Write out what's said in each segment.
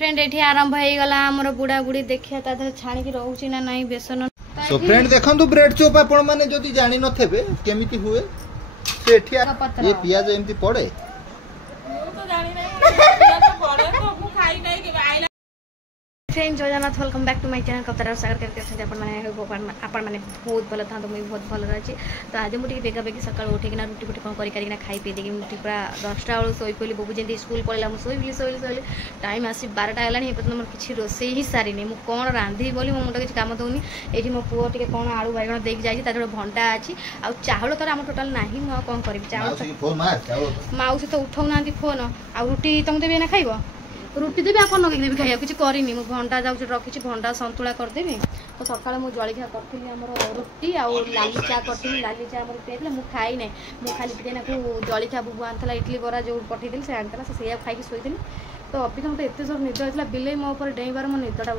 Friend एठी आरंभ हो गला हमर बुढ़ा बुढ़ी देखिया तादर छाणी की रहउची ना नाही बेसन। सो फ्रेंड देखंतु ब्रेड चॉप आपण माने जदी जानि नथेबे केमिति हुए से एठी ये पियाज एमति पड़े तो जानि नाही पियाज पड़े तो मु खाई नाही के आइला। फ्रेंड जय Jagannath welcome back to my channel कप्तार सागर करके अछन आपण माने बहुत भल था तो मुई बहुत भल रही। तो आज मुझे बेगा बेगी सकाळ उठिकिना रुटी फुटी कौन करिकिना खाई पी देगी मुझे पूरा 10टा बेलू शोई पड़ी बबू जमी स्कूल पड़ेगा मुझे शोली टाइम आसी 12टा है पर्यटन मोर किसी रोसई ही सारी नहीं मुझे कौन रांधि बोली मो मुंड किसी काम दौनी ये मो पुओ टे कौन आलू बैगण देकी जाइए तार भंटा अच्छी आ चाउल तो आम टोटाल ना मुझे कौन करी चाउल माउसी तो उठाऊ ना फोन आ रुटी तुम देवी ना खाइब रुटी देवी आप नगे देवी खाइबा किसी करनी मुझे भंटा जाऊँ रखी भंटा सतुला करदेवी। तो सकाଳେ ମୁଁ ଜଳଖିଆ କରିଥିଲି ଆମର ରୁଟି ଆଉ ଲାଲି ଚା କରିଥିଲି ଲାଲି ଚା ଆମର ପିଇଥିଲା ମୁଁ ଖାଇ ନାହିଁ ମୁଁ ଖାଲି ଟିକେ ନାକୁ ଜଳଖିଆ ବୁବୁ ଆଣିଥିଲା ଇଡଲି ବରା ଯେଉଁ ପଠେଇଥିଲି ସେ ଆଣିଥିଲା ସେ ସେଇଆ ଖାଇକି ଶୋଇଥିଲି। ତ ଅବିକା ମୋତେ ଏତେ ଜୋର ନିଦ ହେଇଥିଲା ବିଲେଇ ମୋ ଉପରେ ଡେଇଁବାର ମୋ ନିଦଟା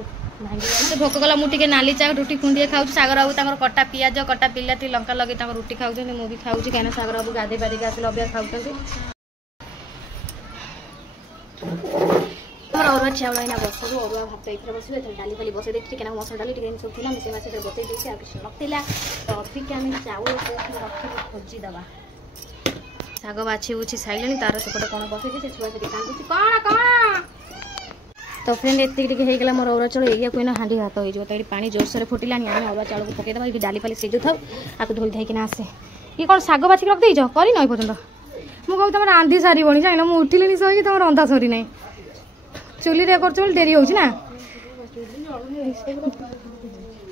ଭାଙ୍ଗିଗଲା। ଭୋକ କଲା ମୁଁ ଟିକେ ନାଲି ଚା ରୁଟି ଖୁଣ୍ଡିଏ ଖାଉଛି ସାଗର ବାବୁ ତାଙ୍କର କଟା ପିଆଜ କଟା ବିଲାତି ଲଙ୍କା ଲଗେଇ ତାଙ୍କର ରୁଟି ଖାଉଛନ୍ତି ମୁଁ ବି ଖାଉଛି କାହିଁକିନା ସାଗର ବାବୁ ଗାଧେଇ ପାଧିକି ଆସିଲେ ଅବିକା ଖାଉଛନ୍ତି। अरुआ चाउल ना बसू अरुआ भात ये बस डाली फाली बसई देखिए क्या मसला डाली टी सब थी मिसे मासे बसई देती आ किसी नथिला। तो अबिका आम चाउल रखी खोजीदबा शाग बाछी बुछी सारे तार सेपटे कौन बसई से छुआ से कांदुची कौन कौन। तो फ्रेंड एतिक होगा मोर अरुआ चाउल एरिया कोई हांडी हाथ हो तो ये पानी जोरसोर फुटिला आम अरुआ चाउल को पकईदबा ये डाली फाली सीझु था आपको धोई धाइकिना आसे ये कौन शाग बाछी रखी कर न पर्यटन मुझे तुम रांधि सारी जान मुझे उठिले शोक तुम रंधा सरी ना चुली रे कर डेरी हो ना।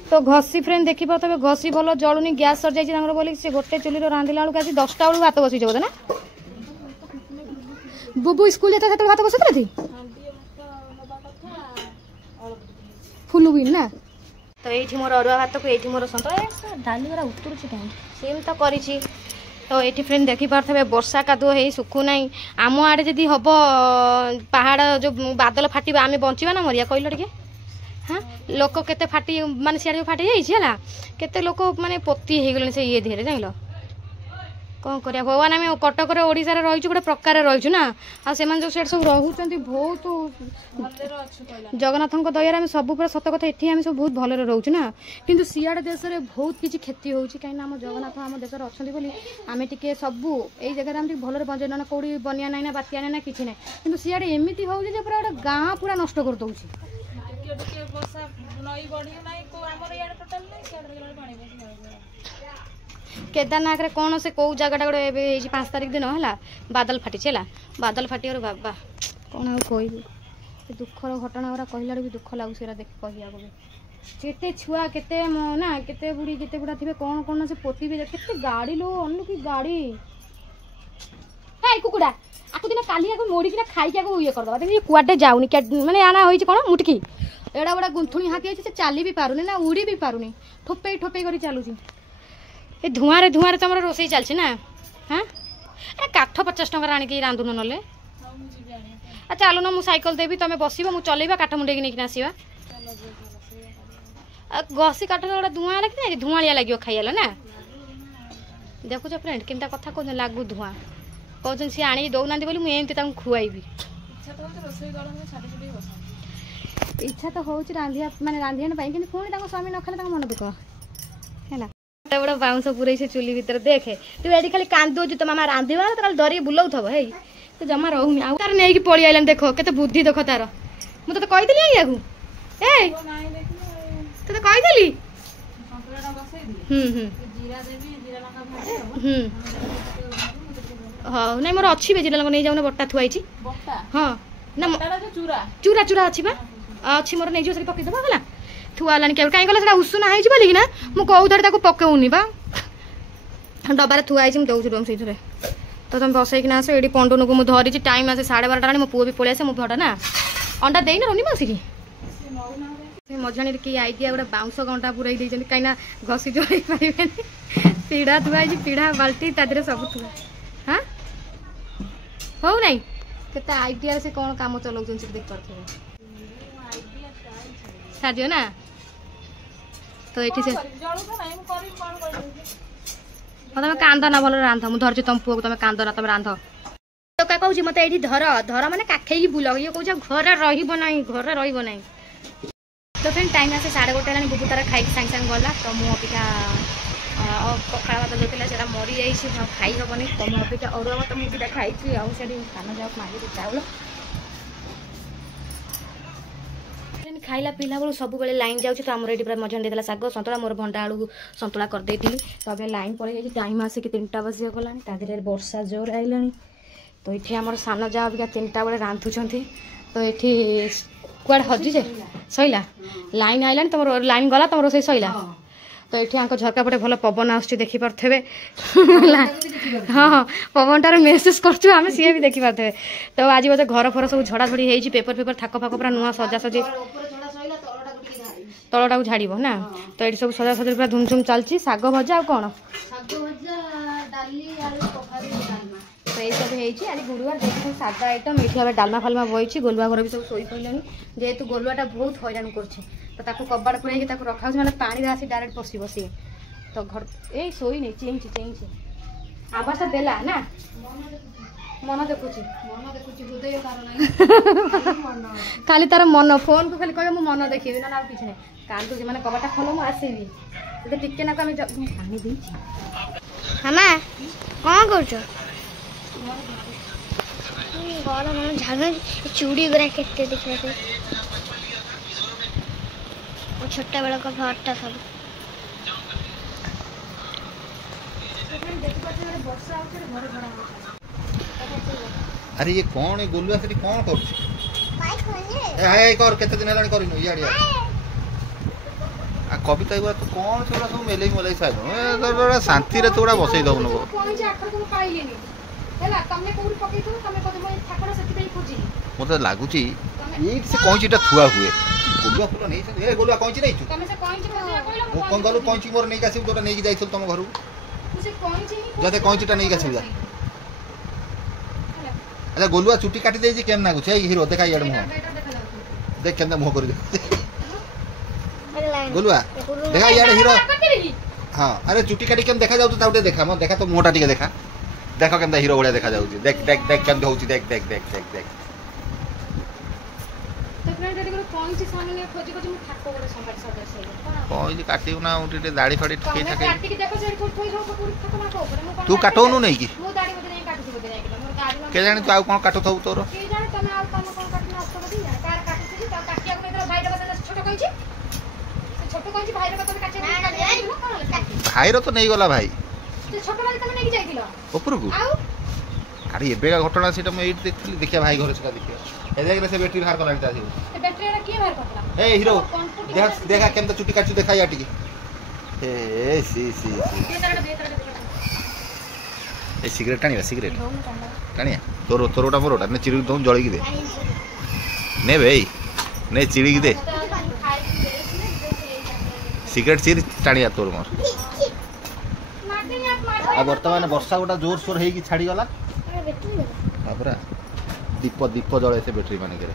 तो घसी फ्रेंड देखी पारे घसी भल जलुनी गैस सर जाइए बोली से गोटे चुली रांधिला बेलू आज 10टा बेलू भात बसई बोधे ना बुबू स्कूल जाता है भात बसई फुलू भी ना। तो ये मोर अरुआ भात को ये मोर सतुला डाली गुरा उतरुची कहीं सेम तो करी। तो ये फ्रेंड देखी पारे वर्षा कादुआ है सुखु ना आम आड़े जदि हम पहाड़ जो बादल फाट आम बचा ना मरिया कहल टे हाँ लोक केते फाटी माने सियाड़े फाटी जाइए केते लोक माने पोती हो गले से ये धीरे जान कौन करिया भगवान आम कटक ओडिशा रे रही गोटे प्रकार रही ना आ से जो सब रोचे बहुत जगन्नाथ दया सब पूरा सत कथा ये आम सब बहुत भलरे रोचु ना किंतु सियाड़े देश में बहुत किसी क्षति हो कहीं आम जगन्नाथ आम देश अच्छा बोली आम टे सबू ये जगह आम भलरे बजे ना कौड़ी बनिया ना बात्या ना कि ना कि सियाड़े एमती हो पूरा गोटे गाँ पूरा नष्ट कर दौर केदारनाथ रे कौन से कौ जगटा गोटे 5 तारिख दिन है बादल फाटी है बादल फाटी बाबा कौन कह दुखर घटना गुरा कहला भी दुख लगुच देख कह केते छुआ केते ना केते बुढ़ा थे कौन कौन से पोती केते गाड़ी लो अनु की गाड़ी कुकुड़ा आपको दिन काली मोड़िकी खाई ये करदे देखिए कुआडे जाऊनी माने आना होई कौन मुटकी एड़ा बड़ा गुंथुणी हाथी अच्छे से चली भी पारुनी ना उड़ी भी पारुनी ठोपे ठोपे कर चलुची ये धुआं धुआं तुम रोसई चलती ना हाँ अरे काठ 50 टंका आणिक रांधुन ना चलुन मुझे साइकिल देवी तुम बस मुझे चलेबा काठ मुंडे नहीं आसवा घसी काठ गोटे धुआं लगे धुआलिया लगे खाइल ना देखुच फ्रेंड केमता कथा कौन लागू धुआं कहते सी आनी दौना बोली मुझे खुआईबी इच्छा तो हूँ रांधिया माने रांधिया कि पुणी स्वामी न खाले मन दुख है बड़ा बाउंस पूरे से चुली भीतर देखे तू ये खाली कांदू तो मामा रांधिबा तो डर बुलाऊ थब है तो जमा रोनी आ तार नहीं पड़ी आइलान देख केते बुद्धि देख तार मुझे तो कहीदेली आइया तो कहीदेली हाँ नहीं मोर अच्छी बे जीरा नहीं जाऊन बट्टा थुआई हाँ ना चूरा चूरा अच्छी बा अच्छी मोर नहीं जो पकईदेव है थुआला कहीं कल उसुना है बोलिकी ना मुझे कौन पकौनी बा डबार थुआई दूसरी से तो तुम बसईकिना आस ये पंडुन को मुझे धरी टाइम आसे 12:30 मो पुओ भी पलि आसे मो भड़ा ना अंडा देना रोनी बसिकी मझाणी कि आइडिया गोटे बाउंस घंटा पूरा कहीं घसी जो पारे पीढ़ा थुआई पीढ़ा बाल्टी तादे सब थुआ हाँ हो ना केते आइडिया से कौन काम चलाऊँ देख पारे सारी ना तो ये तुम कांद ना भल रांध मुझे धरती तुम पुओ तुम कांद ना तुम रांध तो क्या कहूँ मत ये धर धर मैंने काखेई बुल ये कहूँ घर रही ना। तो फ्रेंड टाइम आसे 1:30 है बुबू तार खाई सागे सागे गला तो मो अपेक्षा पखाड़ भात जो था मरी जाइए खाई हेनी तो मो अपेक्षा अरुआ भात मुझे खाई आगे सान जाओ मागे चाउल खाइला पीला बेलू सब लाइन जाऊँ तो आमर ये पूरा मजा देता साग सतुला मोर भंडा आलू सतुला करदे तो अभी लाइन पड़े जाइए टाइम आसिक 3टा बजे गलानी तादेह वर्षा जोर आइला तो ये आम सान जा अबिका 3टा बेले रांधुंट तो ये कुआड़े हजी जे सैला लाइन आइला तुम लाइन गला तुम रोसे सैला तो ये झरका पटे भल पवन आस देखिपे हाँ हाँ पवनटार मेसेज करें सी भी देखिपे तो आज बोधे घर फर सब झड़ाझड़ी हो पेपर पेपर थाक फाक पूरा नुआ सजासजी तलटा को झाड़ ना तो ये सब सजासजी पूरा धूमधूम चलती साग भजा आ कौन तो ये सब है आज गुरुवार देखिए सब सादा आइटम ये डालमा फालमा बही गोलुआ घर भी सब शोई पड़े जेहेतु गोलुआटा बहुत हैरान कर कबाड़ पुराई रखा मैंने पानी आसी डायरेक्ट पशि सी तो घर ए शोई नहीं चेंची आवाज़ देला ना मन देखुची हृदय खाली तार मन फोन को खाली कह मन देखी ना किसी ना कांदुची मैंने कबाटा खोल मुझे आसबि टिके ना पानी मामा कौन कर झाड़ चूड़ी गुरा के देखा छोटा बेला का घरटा सब अरे ये कौन है गोलुआ से कौन कर केते दिन हेलानी करिनु इयाडी आ कविता इबा तो कौन से सब मेलै मोलै साइड शांति रे तोड़ा बसई दउ न कोन जे आखर को पाइलेनी हैला तमने कोउरी पकई दो तमे कदम ठाकुर सती पे खोजी मते लागुची ये से कोइचीटा थुआ हुए गोलुआ फुल नहीं छ ए गोलुआ कोइची नहीं छु तमे से कोइची खोजिया कहलो ओ कोन गलु कोइची मोर नहीं कासी तोटा नहीं जाइछल तम घरु से कोइची जते कोइचीटा नहीं कासी जा अरे गोलुआ चुटी काटी देजी केम नागु छै हीरो देखा याड मुंह देख केंदा मुंह कर दे गोलुआ देखा याड हीरो हां अरे चुटी काटी केम देखा जाउ तो ताउटे देखा म देखा तो मोटा टिके देखा देखो केंदा हीरो बढिया देखा जाउ देख देख देख केम होउची देख देख देख देख देख तो फ्रेंड रेडी को कोइची सामने खोजी खोजी म ठाको बडे संभाट सदर से कोइची काटिउ ना उठी दाढ़ी फाड़ी ठके ठके काटी के देखो से कोई हो पूरी ठाको मा को ऊपर म तू काटोनु नहीं की मो दाढ़ी बदे नहीं काटू बदे नहीं मोर दाढ़ी के जानि तू आ कोन काटो थउ तोर के जाने तमे आ तमे कोन काटना असतो बदी कार काटू छी तो काटिया को इधर भाई रे बस छोटो कोइची से छोटो कोइची भाई रे बस काटिया भाई रो तो नहीं गला भाई तो छोटो वाली तमे नहीं जाइतिलो ऊपर को आउ अरे एबे का घटना सेटा मैं एट देखली देखिया भाई घर से देखिया ए देख रे से बैटरी बाहर कर लागता ए बैटरी रे के बाहर करला ए हीरो देख देखा केम तो चुटी काटू देखा या टिके ए सी ए सिगरेट टानिया सिगरेट टानिया तोर तोरोटा मोरोटा ने चिड़ी दम जळी की दे ने भाई ने चिड़ी की दे सिगरेट चिर टानिया तोर मोर आ वर्तमान वर्षा गोटा जोर सोर हे की छाड़ी गला बाबरा दीप दीप जळे से बैटरी माने करे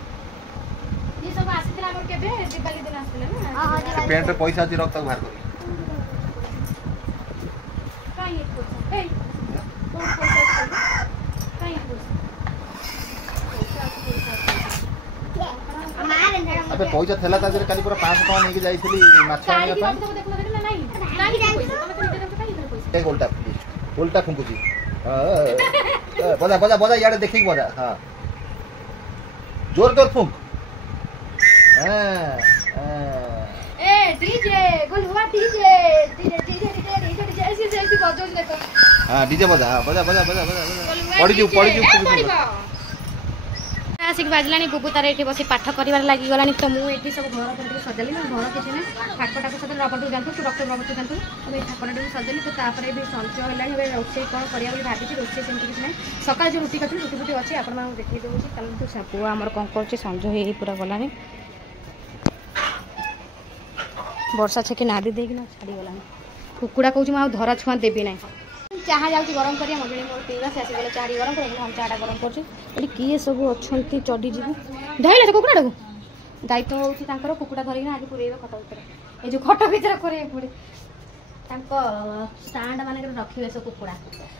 ये सब आसीतला मोर केबे दिवाली दिन आसीतला ना हां पेंट रे पैसा अछि रख तक बाहर कर काई एक पैसा ए कोन पैसा काई अबे पैसा थेला ता काली पूरा 500 टका नेकी जाईथिली माछ आनिया पा देखला देखला नहीं नहीं पैसा तमे तो निते काई पैसा एक उल्टा फुंकुची बजा बजा बजा यार देखी बजा हां जोर जोर फुंक ए डीजे गोलुआ डीजे ऐसे बजाओ देखो हां डीजे बजा बजा बजा बजा बजा पड़ी जो आसिक बाजलानी बुबू तार ये बस पाठ कर लगी गलानी तो मुझे सब घर पर सजाली ना घर किसी ना ठाकटा को सजाली रबट जानतु तू डॉक्टर रबट जानतु तो ये ठाकटा को सजाली तो तापर भी संच है रोसे कौन करा भाभी रोसे सेमती किसी ना सकाल जो रुटी करी रुटी फुटी अच्छी आप देखी दूसरी कल तो पुआ आमर कौन कर संज हो पूरा गलानी वर्षा छेकी नादी देना छाड़ी गलानी कुकुड़ा कौच मुझे धरा छुआ देवी ना चाहा जाऊँ गरम करिया मजे मोर पीवा से आसीगले चाहा गरम कर हम चाटा गरम कर किए सब अच्छा चढ़ीजी धैले कुकुड़ा को दायित्व होकर कुकुड़ा धरिक आज पुरेबे खट भर ये जो खट भर करे पड़े ତାଙ୍କ ଷ୍ଟାଣ୍ଡ ମାନଙ୍କରେ ରଖିବେ ସବୁ କୁକୁଡ଼ା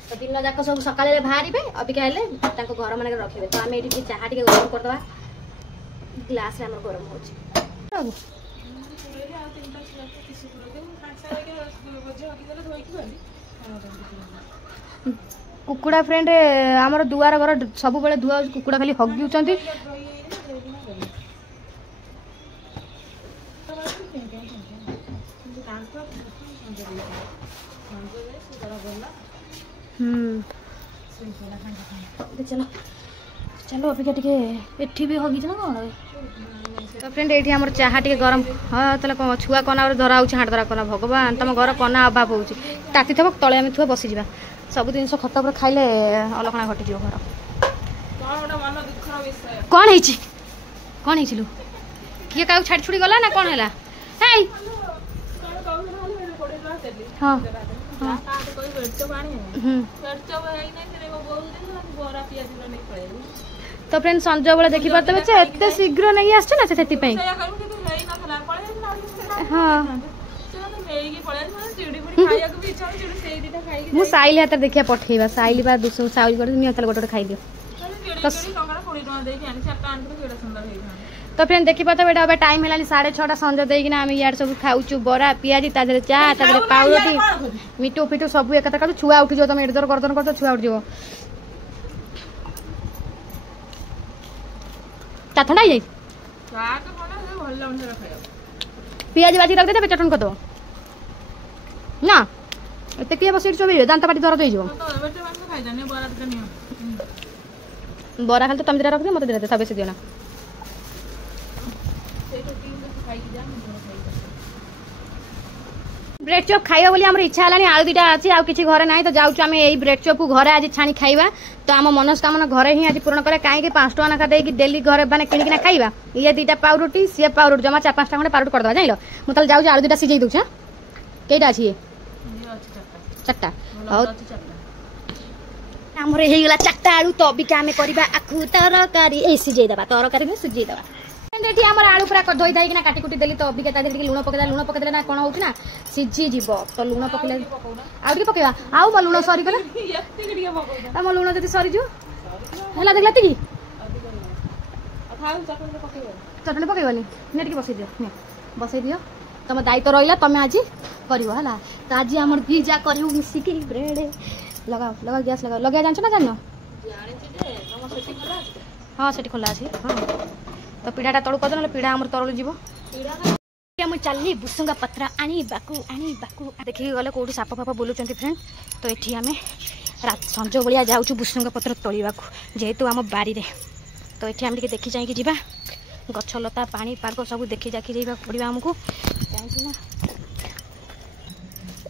ତ ଦିନ ଯାକ ସବୁ ସକାଳେ ବାହାରିବେ ଅବିକା ହେଲେ ତାଙ୍କ ଘର ମାନଙ୍କରେ ରଖିବେ ତ ଆମେ ଏଠି ଟିକେ ଚାହା ଟିକେ ଗରମ କରିଦେବା ଗ୍ଲାସରେ ଆମର ଗରମ ହେଉଛି କୁକୁଡ଼ା ଫ୍ରେଣ୍ଡ ଆମର ଦୁଆର ଘର ସବୁବେଳେ ଧୁଆ ହେଉଛି କୁକୁଡ଼ା ଖାଲି ହଗିଉଛନ୍ତି चलो चलो अबिका टिके एठी भी हगी ना कौन तो फ्रेंड ये आम चाहा टे गरम हाँ तेल कौन छुआ कना धरा हो हाथ धरा कना भगवान तुम घर कना अभाव हो ताती थब तले आम थुआ बसी जा सब जिन खत पर खाइले अलखणा घटी घर कौन है कौन है किए क्या छाड़ी छुड़ी गला ना कौन है हाँ तो फ्रेंड संज बेले देखी पारे एत शीघ्र नहीं आस ना से हाँ मु साइल हाथ देखिए पठेबा साइल बा दूसरा साइल गोटे गोटे खाई दियो तो फ्रेंड देखी पाते बेटा टाइम है 6:30 संज देना आम इे सब खाऊ बरा पियाजी तादे चाह तादे पाउरोटी मिटू फिटू सब एक छुआ उठी तुम एडर गर्दन कर छुआ उठी ठंडा ही पियाजी बाजी रख दे चटन कर ना एत किए बस चोबे दांत पाटी दरद हो बरा खाली तो तुम दिटा रख दे मत दिटा सब बेसी दियो ना ब्रेड चॉप खाइबा बोली हमर इच्छा हलानी आलू दुटा अछि आ किछि घरे नाही तो जाउछु आमे एई ब्रेड चॉप को घरे आज छाणी खाइबा तो आम मनस्कामना घरे ही आज पूर्ण करे काहे कि 5 टका नाका देकी डेली घरे माने किनि किना खाइबा ये दुटा पाउरोटी से पाउरोटी जमा 4-5 टका पाउरोटी कर दवा जाइलो मु तल जाउछु आलू दुटा सिजै दउछु केटा अछि ये चारटा हमर हेई गेला चारटा आलू तो बिका आमे करबा आखु तरकारी ए सिजै दबा तरकारी में सुजै दबा एठी हमर आलू पूरा धोई धाई किना काटी कुटी देली तो अबिका तादे टिके लूण पकेला ना कोन होउछ ना सिजी जीवो तो लूण पकेले आउ टिके पकेवा आउ म लूण सरी गले एते टिके पकेवा हम लूण जति सरी जो हला देखला तिकी खाउ चटनी पकेवानी ने टिके बसै दियो तम दायित्व रहिला तमे आज करिवो हला त आज हमर पिज्जा करिउ मिसी के ब्रेड लगाओ गैस लगा जानछ ना जानो जाने छी जे तम सेठी खोला अछि हां सेठी खोला अछि हां तो पीढ़ाटा तलू कर ना पीढ़ा आम तलू जीव मुझे चलनी भुसुंगा पत्र आनी बाकू देखिए गले कौटी साप फाप बुलूं फ्रेंड तो ये आम संज भाया जाऊँ भुसुंगा पत्र तोड़ा जेहेतु आम बारी तो ये आम देखी चाहिए जा गछ लता पानी पार्क सब देखी जाकि जाइबा पड़ा आमको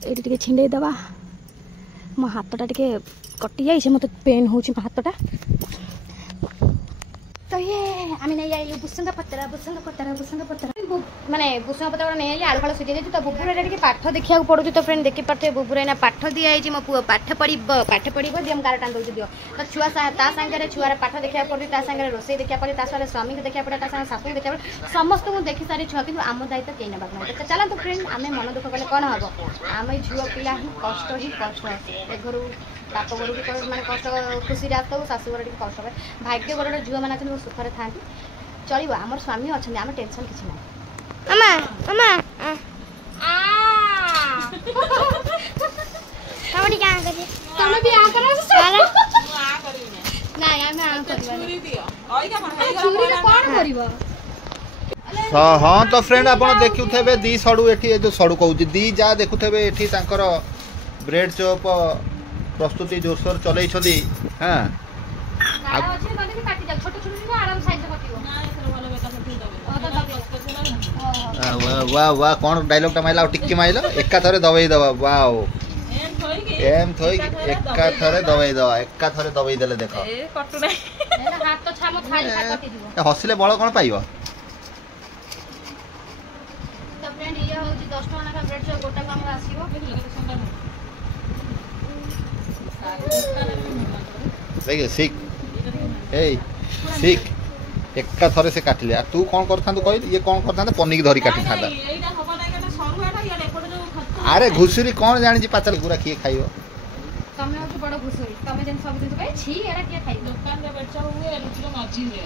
ये छिंडे दबा मो हाथटा टे कटि जाइए मत पेन हो हाथटा तो ये आम नहीं आई भुसुंगा पत्र माने भुसुंगा पत्र नहीं आलू फालू सीझे तो बुबुरा टे पाठ देखा पड़ू तो फ्रेंड देखी पारे बुबुरा ना पाठ दिखाई मो पु पाठ पढ़ो दिए गार टाण दूसरी दियो तो छुआ सागर छुआर पाठ देखा पड़े सागर रोसे देखा पड़े सागर स्वामी को देखा पड़े शाशु को देखा पड़े समस्त को देखी सारी छुआ कि आम दायित्व कहीं ना तो चलते फ्रेंड आम मन दुख कले कौन हम आम झुआ पिला ही कष्ट ए घर बाप घर भी मैं कष्ट खुशी आसू शाशु घर कष्ट हे भाग्य घर झुआ मैंने वो सुखर था चलो आम स्वामी अच्छा आम टेंशन किसी ना हाँ तो फ्रेंड आप देखुथे दी सड़ू ये जो सड़ू कहूँ दी जा देखुथे ये ब्रेड चॉप प्रस्तुति जोरसोर चल हाँ वाह वाह कौन डायलॉग माइला टिक्की माइल एका थरे दबाई दबा वाओ एम थोई एका थरे दबाई दबा एका थरे दबाई देले देखो हसिले बळ कोन पाइबो तो फ्रेंड ये हो 10 टका का ब्रेड चॉप गोटा काम आसीबो देखिए सीख ए सीख एका थरे से काटिले तू कौन करथांतु कहली ये कौन करथांत पन्नी की धरी काटी थांता अरे घुसुरी कौन जानी पातल पूरा किए खाइब तमे हो बड़ घुसुरी तमे जेन सब दिन कहे छी एरा के खाइ दुकान में बेचा हुए रुचि मजी हुए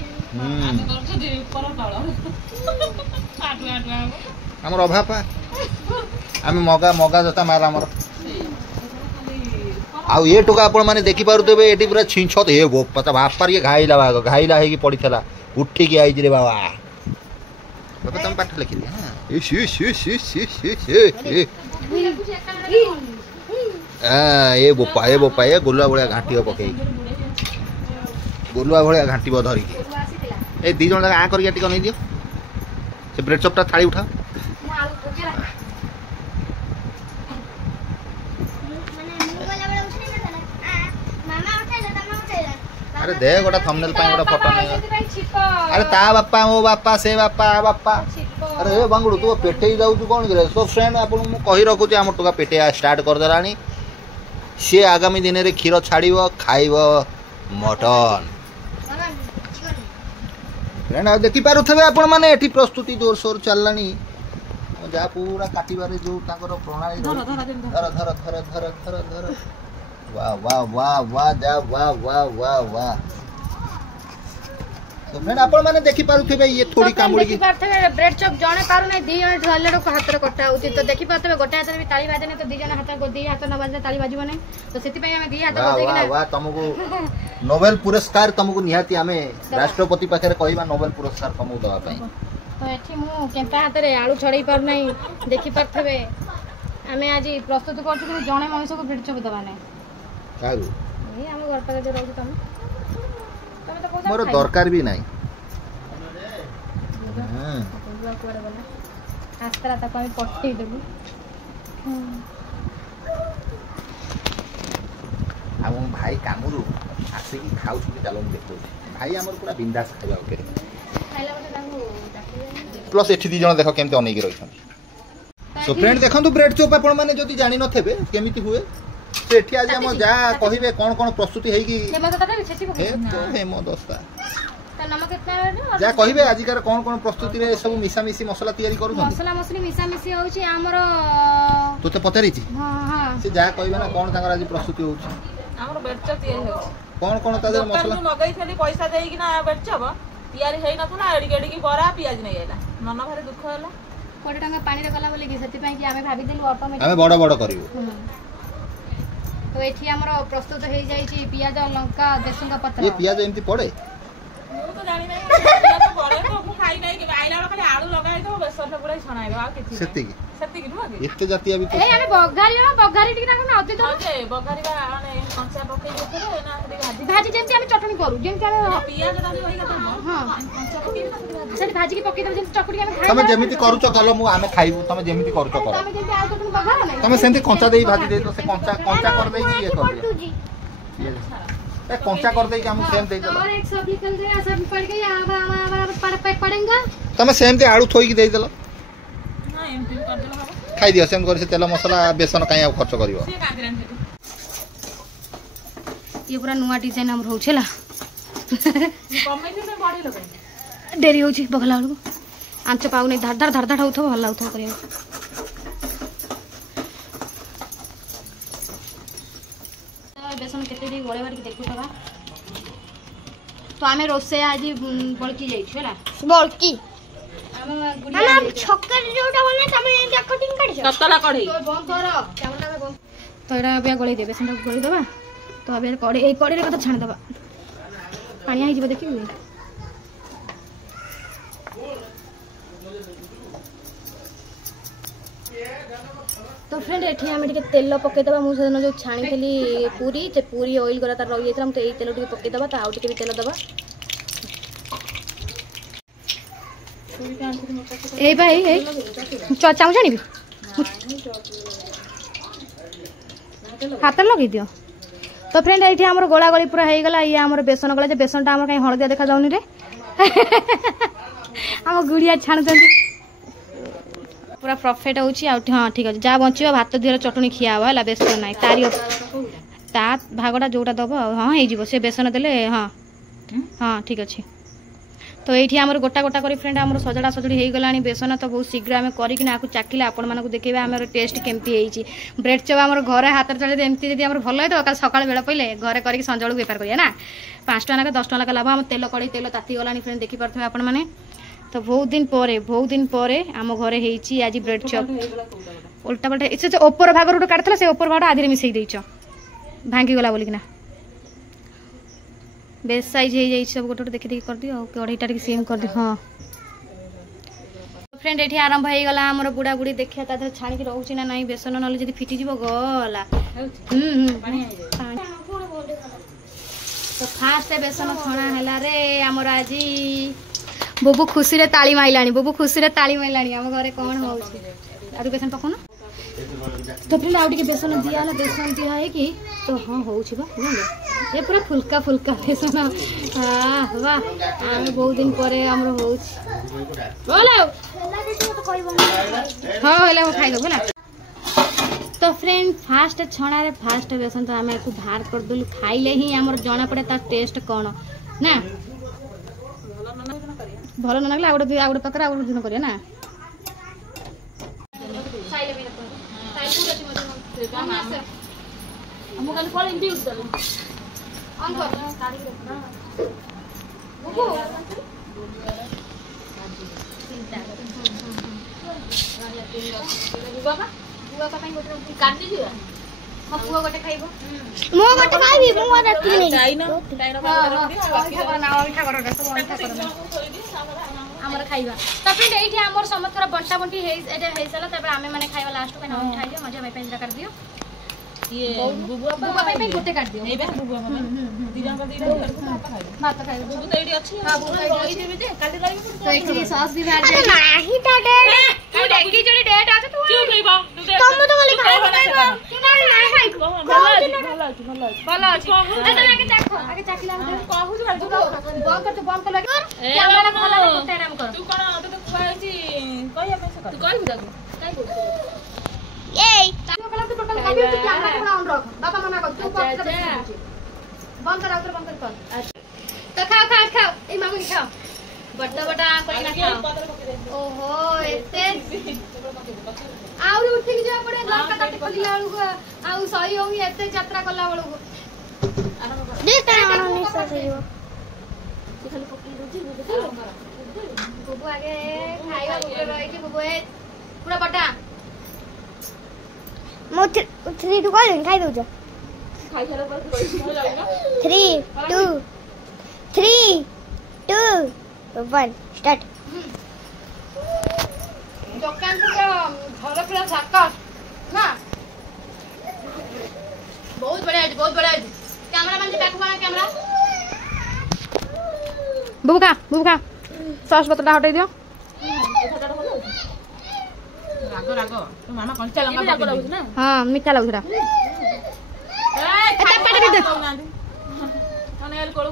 आमे करछ दे ऊपर तळ आटवा आटवा हमर अभाव पा आमे मगा मगा जता मार हमर आउ ये टोका आपण माने देखि पारुतबे एटी पूरा छिंछत हे बो पता बापर ये घाइला हे कि पड़ीथला उठी के आइज रे बाबा बाबा तुम पाठ लिखि दिया हां इस ये बोपा ये गोलुआ भलिया घाटी पकई गोलुआ भलिया घाटी धरी ए दी जण आ करिया टिक नै दियो से ब्रेड चॉपटा थाली उठा अरे दे गोटा थंबनेल पाई गोटा फोटो नै अरे ता बापा ओ बापा से बापा बापा अरे ए बांगुडू तू पेटे जाऊ तू कोन करे सो फ्रेंड आपन मु कहि रखु जे हम टोका पेटे स्टार्ट कर दरानी से आगामी दिन रे खीर छाड़ीबो खाइबो मटन फ्रेंड आ देखि पारु थबे आपन माने एठी प्रस्तुति जोर सोर चललानी जा पूरा काटिबारे जो ताकर प्रणाली धर धर धर धर धर धर वाह वाह वाह वाह जा वाह वाह वाह वाह तो फ्रेंड आपण माने देखि पारुथिबे ये थोड़ी कामुड़ी की ब्रेड चॉप जणे पारु नै दी जणे ढलले को हाथ रे कटा होती तो देखि पातबे गोटे हाथ रे भी ताली बाजे नै तो दी जणे हाथ को दी हाथ न बाजे ताली बाजिबो नै तो सेति पई हमें दी हाथ को देकिना वाह वाह तुमको नोबेल पुरस्कार तुमको निहाती हमें राष्ट्रपति पाखरे कहिबा नोबेल पुरस्कार तुमको दवा पई तो एठी मु केंता हाथ रे आलू छड़ई पार नै देखि पाथबे हमें आज प्रस्तुत करछु कि जणे मनुष्य को ब्रेड चॉप दवा नै कागु ए हम घर पर जे रहू तुम तमे तो मोर दरकार भी नहीं आस्त्रा तक हम पट्टी देबू आ भाई कामुरु आसे की खाउ छु चालो देखो भाई हमर पूरा बिंदास खाइबा ओके खाइला बटे तांगू प्लस एठी दी जण देखो केमते अनेकी रहिछन सो फ्रेंड देखंतु ब्रेड चॉप आपण माने जदी जानि न थेबे केमिति हुए से एठी आज हम जा कहिबे कोन कोन प्रस्तुति हेई की नेमा तो तते छेची हे तो हेमो दोस्ता त नमक कितना रे जा कहिबे आजिकार कोन कोन प्रस्तुति रे सब मिसा मिसी मसला तयारी करू मसला मसली मिसा मिसी होउची हमर तोते पचारी छी हां हां से जा कहिबे ना कोन तांगर आज प्रस्तुति होउची हमर बेडचप तयारी होउची कोन कोन तादर मसला दुकान लगई थली पैसा देई कि ना बेडचप तयारी हेई नथला एडी एडी बरा पियाज नै आइला नन भारे दुख होला कोटे टंका पानी रे गला बोले कि सेति पई कि हमें भाबी देलु ऑटोमेटिक हमें बड़ बड़ करिवो तो एठी हमर प्रस्तुत हेई जाई छी पियाज लंका देशुंगा पत्र ये पियाज एमती पड़े मु तो जानि नै तो बड़े तो मु खाई नै कि आइला खाली आलू लगाई तो बेसन पुरा छणाइबो आ किछि सेति नुआ कि एते जाति अभी तो ए हमें बघारी टिक ना नौते तो जे बघारीबा माने कंचा पके देथे ना खाली भाजी भाजी जेमति हम चटनी करू जेमति हम पियाज डाली होई गता हां कंचा पके से भाजी की पके दे जेमति चटनी हम खाइ तमे जेमिति करूछ कलो मु आमे खाइबू तमे जेमिति करूछ करो तमे जेमति आउ चटनी बघार नै तमे सेंति कंचा देई भाजी दे तो से कंचा कंचा कर देई ये कर दे ए कंचा कर देई कि हम सेम देई दलो और एक सब निकल गया सब पड़ गया अब पड़ेगा तमे सेमति आळू थोई कि देई दलो ना एमपी कर देला बाबा खाई दियो सेम कर से तेल मसला बेसन काई आ खर्च करिवो से कांगरेन ये पूरा नुआ डिजाइन हम रहू छला कमै से बड़ी लगै डेरी होची बगला वाला आंच पाउ नै धड़ धड़ धड़ धड़ होथो भल लागथो करियो बेसन केते दी गोळे बारी देखु तबा तो आमे रोसे आज बळकी जाई छला बड़की हम मामा छक्कर जोटा बोलने तमे एंटा कटिंग करछ ततला कढई तो बंद कर कैमरा में बंद तो एरा अबे गोळे दे बेसन गोळे दबा तो अबे कड़े ए कड़े रे कथा छाण दबा पानी आइ जिवो देखिबे तो फ्रेंड एठी हम टिके तेल पके दबा मु सेन जो छाणी थली पूरी ते पूरी ऑयल गरा तार रही जेतला तो ए तेल टिके पके दबा ता आउ टिके भी तेल दबा ए भाई ए चाउ जानी भी हाथ लगे दियो तो फ्रेंड ये आम गोला गोली पूरा हो गला ये आम बेसन गला बेसनटा आम कहीं हलदिया देखा जाऊनी रे आम गुड़िया छाणुं पूरा प्रफेक्ट होची हाँ ठीक अच्छे जहाँ बचिव भात दिहर चटनी खिया हवा है बेसन ना तारी ता भागटा जोटा दब हाँ हो से बेसन देले हाँ हाँ ठीक अच्छे तो तो ये आम गोटा गोटा कर फ्रेंड आम सजड़ा सजड़ी हो गला बेसन तो बहुत शीघ्र आम करना चाखिले आपण मानक देखा आम टेस्ट केमती होती ब्रेड चप आम घर हाथ चले एमती जब भल हो कल सका बेला पड़े घरे करके संजड़ बेपार करिए ना 5 टका ना 10 टका लाभ आम तेल कड़े तेल ताती गला फ्रेंड देखिपे आपण मैंने तो बहुत दिन पर आम घरे होती आज ब्रेड चप उल्टा पल्टा इसे ओपर भाग गोटे काटला से ओपर भाग आधे मिसई देच भांगी गला बोलिकिना बेस साइज हो जाए सब गोटे देखी देखी कर दियो कढ़ईटा टी सेम कर दी हाँ फ्रेंड ये आरंभ हो गला आमर बुड़ा बुड़ी देखिए ता छाणी रोचे ना नहीं बेसन ना जब फिटिज गला तो फास्ट बेसन छणा है रे आमर आज बुबू खुशी रे ताली माइलानी बुबू खुशी रे ताली माइलानी आम घरे कौन हो बेसन पकाउन तो फ्रेंड आउ टे बेसन दिया बेसन दिया है कि तो हाँ हो ये पूरा फुल्का फुल्का बेसन वाह आम बहुत दिन पर हाँ खाईदेबू ना तो फ्रेंड फास्ट छणा रे फास्ट बेसन तो आम बाहर कर देलु खाइले ही आम जना पड़े तार टेस्ट कौन ना भल न लगे आउट प्रकार आउट दिन करिया ना गोटे खाइब मो गोटे खाइबी मो गोटे आमर खाइबा तो फ्रेंड एठी आमर समस्त बंटा बंटी हे सारा तबे आमे माने खाइबा लास्ट पे ना खाइ दियो मजा भाई पे कर दियो ये बुबुआ पे गोटे काट दियो एबे बुबुआ पे दिरा का भात खाइबो बुबु तो एडी अछि हां बुबु एडी देबे जे काटी लागी तो एठी सॉस भी बाहर जाई नाही ता डेट तू देखी जड़ी डेट आछे तू क्यों खाइबा तुम तो बोली खाइबा नहीं खाइबो भलो अछि तो आगे देखो आगे चाखिला कहू जो बंद कर लगे कैमरा भलो गोटे नाम कर तू कोन तो खुआइची कहिया पैसा कर तू करबी दादू काई बोल ए तू कला तो टोटल कभी कैमरा को ऑन रख बाबा मना कर तू बंद कर उधर बंद कर तो खाओ ए मामू खाओ बड़ा बड़ा कोई खाओ ओहो एते आउ उठी के जा पड़े लंका काट खोलिला वाला को आउ सही होई एते यात्रा करला वाला को देख तारा निसा सहीयो खाली पकड़ी दोजी बुबु आगे खाइबा बुबु रही कि बुबु ए पूरा बड़ा मो 3 2 कॉल खाइ दउ खाइ सारा पर 3 2 1 स्टार्ट दुकान तो घर पूरा झक्कास ना बहुत बढ़िया कैमरा मैन जी बैक हुआ कैमरा बुबू का सॉस बोतल हटाई दियो राग तो मामा कंचा लंका राग लागु ना हां मीठा लागु छरा ए पाटे दे माने यार कोळू